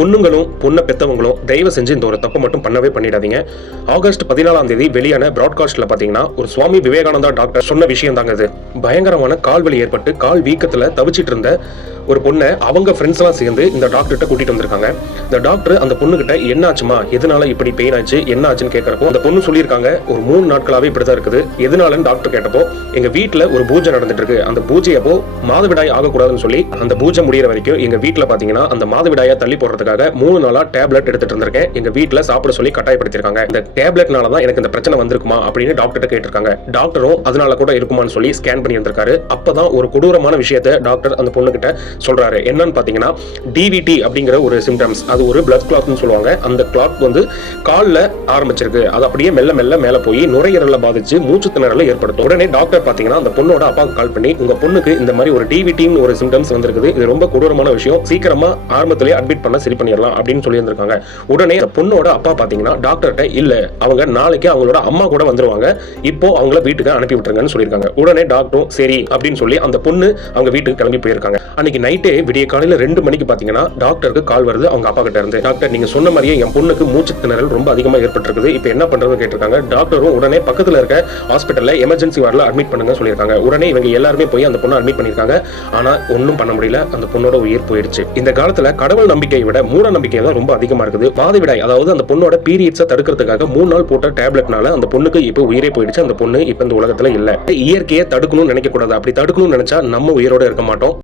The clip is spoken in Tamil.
பொண்ணுங்களும் பொண்ணை பெத்தவங்களும் தயவு செஞ்சு இந்த ஒரு தப்பை மட்டும் பண்ணவே பண்ணிடாதீங்க. ஆகஸ்ட் பதினாலாம் தேதி வெளியான ப்ராட்காஸ்ட்ல பாத்தீங்கன்னா ஒரு சுவாமி விவேகானந்தா டாக்டர் சொன்ன விஷயம் தாங்க இது. பயங்கரமான கால்வலி ஏற்பட்டு கால் வீக்கத்துல தவிச்சிட்டு இருந்த ஒரு பொண்ணை அவங்க ஃப்ரெண்ட்ஸ் எல்லாம் சேர்ந்து இந்த டாக்டர்கிட்ட கூட்டிட்டு வந்திருக்காங்க. இந்த டாக்டர் அந்த பொண்ணுகிட்ட என்ன ஆச்சுமா எதனால இப்படி பெயின் ஆச்சு? என்ன ஆச்சுன்னு கேட்கறப்போ அந்த பொண்ணு சொல்லியிருக்காங்க ஒரு மூணு நாட்களாவே இப்படிதான் இருக்குது. எதனாலன்னு டாக்டர் கேட்டப்போ எங்க வீட்டில் ஒரு பூஜை நடந்துட்டு இருக்கு அந்த பூஜை அப்போ மாதவிடாய் ஆகக்கூடாதுன்னு சொல்லி அந்த பூஜை முடியிற வரைக்கும் எங்க வீட்டில் பாத்தீங்கன்னா அந்த மாதவிடாயை தள்ளி போடுறதுக்காக மூணு நாளா டேப்லெட் எடுத்துட்டு இருந்திருக்கேன். எங்க வீட்டில் சாப்பிட சொல்லி கட்டாயப்படுத்திருக்காங்க இந்த டேப்லெட்னால தான் எனக்கு இந்த பிரச்சனை வந்திருக்குமா? அப்படின்னு டாக்டர்கிட்ட கேட்டிருக்காங்க. டாக்டரும் அதனால கூட இருக்குமான்னு சொல்லி ஸ்கேன் பண்ணி இருந்திருக்காரு அப்பதான் ஒரு கொடூரமான விஷயத்தை டாக்டர் அந்த பொண்ணுகிட்ட சொல்கிறாரு என்னன்னு பார்த்தீங்கன்னா டிவிடி அப்படிங்கிற ஒரு சிம்டம்ஸ் அது ஒரு பிளட் கிளாத்னு சொல்லுவாங்க. அந்த கிளாத் வந்து காலில் ஆரம்பிச்சிருக்கு. அது அப்படியே மெல்ல மெல்ல மேலே போய் நுரையீரலை பாதிச்சு மூச்சு திணறல ஏற்படுத்தும். உடனே டாக்டர் பார்த்தீங்கன்னா அந்த பொண்ணோட அப்பாவுக்கு கால் பண்ணி உங்கள் பொண்ணுக்கு இந்த மாதிரி ஒரு டிவிடின்னு ஒரு சிம்டம்ஸ் வந்திருக்குது. இது ரொம்ப கொடூரமான விஷயம். சீக்கிரமாக ஆரம்பத்திலே அட்மிட் பண்ண சரி பண்ணிடலாம் அப்படின்னு சொல்லியிருந்திருக்காங்க. உடனே அந்த பொண்ணோட அப்பா பார்த்தீங்கன்னா டாக்டர்கிட்ட இல்லை. அவங்க நாளைக்கு அவங்களோட அம்மா கூட வந்துருவாங்க. இப்போ அவங்கள வீட்டுக்கு அனுப்பி விட்டுருங்கன்னு சொல்லியிருக்காங்க. உடனே டாக்டரும் சரி அப்படின்னு சொல்லி அந்த பொண்ணு அவங்க வீட்டுக்கு கிளம்பி போயிருக்காங்க. அன்னைக்கு அன்னைக்கு நைட்டே விடிய காலையில ரெண்டு மணிக்கு பாத்தீங்கன்னா டாக்டருக்கு கால் வருது அவங்க அப்பா கிட்ட இருந்து. டாக்டர் நீங்க சொன்ன மாதிரியே என் பொண்ணுக்கு மூச்சு திணறல் ரொம்ப அதிகமா ஏற்பட்டிருக்குது. இப்போ என்ன பண்றதுன்னு கேட்டிருக்காங்க. டாக்டரும் உடனே பக்கத்துல இருக்க ஹாஸ்பிட்டல்ல எமர்ஜென்சி வார்டில் அட்மிட் பண்ணுங்க சொல்லியிருக்காங்க. உடனே இவங்க எல்லாருமே போய் அந்த பொண்ணை அட்மிட் பண்ணியிருக்காங்க. ஆனா ஒன்றும் பண்ண முடியல. அந்த பொண்ணோட உயிர் போயிடுச்சு. இந்த காலத்துல கடவுள் நம்பிக்கையை விட மூட நம்பிக்கை தான் ரொம்ப அதிகமா இருக்குது. மாதவிடாய் அதாவது அந்த பொண்ணோட பீரியட்ஸை தடுக்கிறதுக்காக மூணு நாள் போட்ட டேப்லெட்னால அந்த பொண்ணுக்கு இப்போ உயிரே போயிடுச்சு. அந்த பொண்ணு இப்போ இந்த உலகத்துல இல்ல. இயற்கையை தடுக்கணும்னு நினைக்க கூடாது அப்படி தடுக்கணும்னு நினைச்சா நம்ம உயிரோட இருக்க மாட்டோம்.